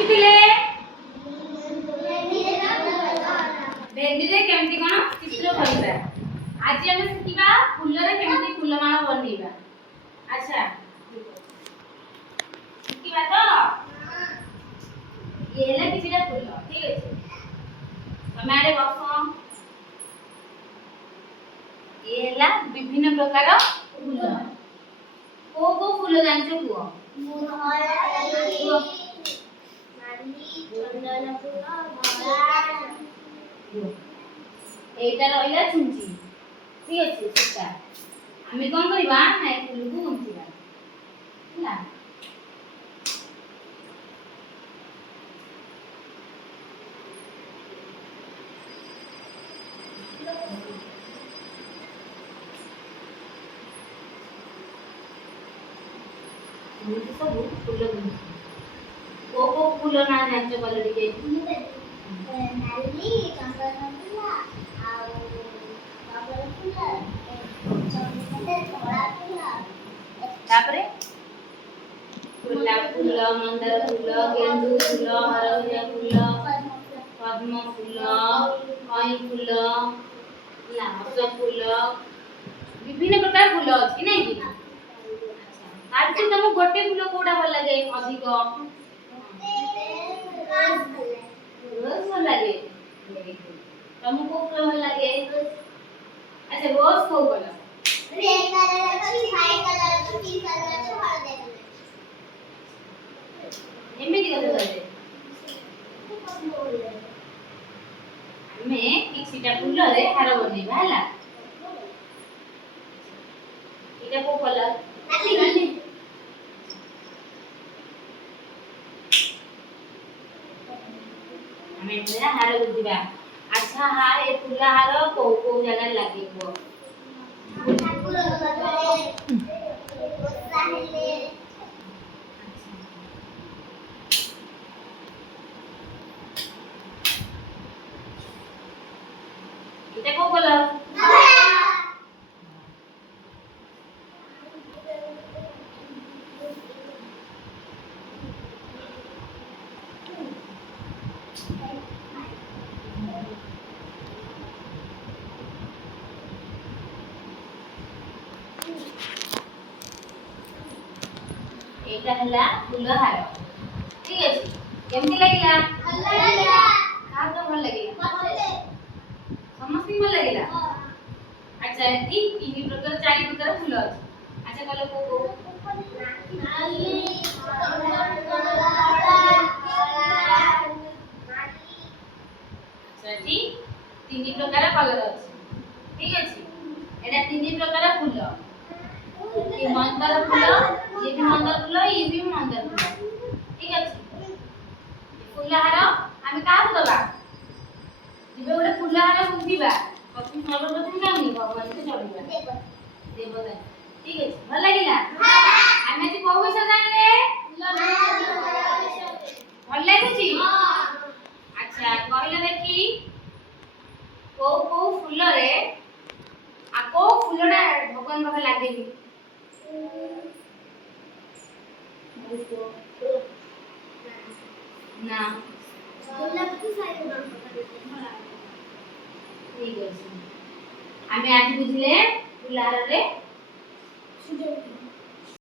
ଶିଖିଥିଲେ ଭେଣ୍ଡିରେ କେମିତି କ'ଣ ଚିତ୍ର କରିବା। ଆଜି ଆମେ ଶିଖିବା ଫୁଲରେ କେମିତି ଫୁଲମାଳ ବନେଇବା। ଆଚ୍ଛା ଶିଖିବା ତ। ये ହେଲା କିଛିଟା ଫୁଲ ଠିକ ଅଛି। ତମେ ଆଡେ ବସ। ये ହେଲା ବିଭିନ୍ନ ପ୍ରକାର ଫୁଲ। କୋଉ କୋଉ ଫୁଲ ଜାଣିଛ କୁହ? এইটা রইলা চুঞ্চি ঠিক আছে। সেটা আমি কোন করিবা না এই ফুলକୁ গুନ୍থিবা ହେଲା। ଏମିତି ସବୁ ଫୁଲ ଗୁନ୍ଥି। କୋଉ କୋଉ ଫୁଲ ନା ଜାଣିଛ କହିଲ ଟିକେ? ନାଲି ଚନ୍ଦନ ଫୁଲ ଆଉ ଟଗର ଫୁଲ ଧଳା ଫୁଲ ତାପରେ ଗୋଲାପ ଫୁଲ, ମନ୍ଦାର ଫୁଲ, ଗେଣ୍ଡୁ ଫୁଲ, ହରଗୌରା ଫୁଲ, ପଦ୍ମ ଫୁଲ, କଇଁ ଫୁଲ, ଲାସ ଫୁଲ, ବିଭିନ୍ନ ପ୍ରକାର ଫୁଲ ଅଛି ନାଇଁ କି? ଆଚ୍ଛା ତମକୁ ଗୋଟେ ଫୁଲ କୋଉଟା ଭଲ ଲାଗେ ଅଧିକ? ରୋଜ ଭଲ ଲାଗେ। ତମକୁ କୋଉ ଫୁଲ ଭଲ ଲାଗେ? ଆଚ୍ଛା ରୋଜ କୋଉ କଲର? ରେड कलर ଅଛି, ହ୍ୱାଇଟ କଲର ଅଛି, ପିଙ୍କ କଲର ଅଛି, ହଳଦିଆ କଲର ଅଛି। ଏମିତି କଥା କହିଲେ ଆମେ କିଛିଟା ଫୁଲରେ ହାର ବନେଇବା ହେଲା। ଏଇଟା କୋଉ କଲର? ନାଲି। ଆମେ ଏଟା ହାର ବୁଝିବା। ଆଚ୍ଛା ଏ ଫୁଲ ହାର କୋଉ କୋଉ ଜାଗାରେ ଲାଗେ କୁହ? ଠାକୁର ପାଖରେ ଓଷା ହେଲେ এটা কোন কলর? এটা ହେଲା ଫୁଲ ହାର ଠିକ ଅଛି। କେମିତି ଲାଗିଲା? ଭଲ ଲାଗିଲା। କାହାକୁ ଭଲ ଲାଗିଲା? ସମସ୍ତଙ୍କୁ ଭଲ ଲାଗିଲା। ଆଚ୍ଛା ଏଠି ତିନି ପ୍ରକାର ଚାରି ପ୍ରକାର ଫୁଲ ଅଛି। ଆଚ୍ଛା କହିଲ କୋଉ କୋଉ? ନାଲି ଆଚ୍ଛା ଏଠି ତିନି ପ୍ରକାର କଲର ଅଛି ଠିକ ଅଛି। ଏଟା ତିନି ପ୍ରକାର ଫୁଲ। ये मंदार फूल, ये भी मंदार फूल, ये भी मंदार फूल ठीक अछि। फूल हार आमे काहा दबा जिबे गोटे फूल हार गुंथिबा प्रथम सर्वप्रथम जाउनी भगवान के चढ़ीबा देवता ठीक अछि। भल लागिला आमे जे कोउ विषय जानले भल लागुची अच्छा कहले देखी को फूल रे आ को फूलडा भगवान पाखे लागेबी ना গোলাপ তো সাইড না ঠিক আছে। আমি আজ বুঝলে ফুলারে সুযোগ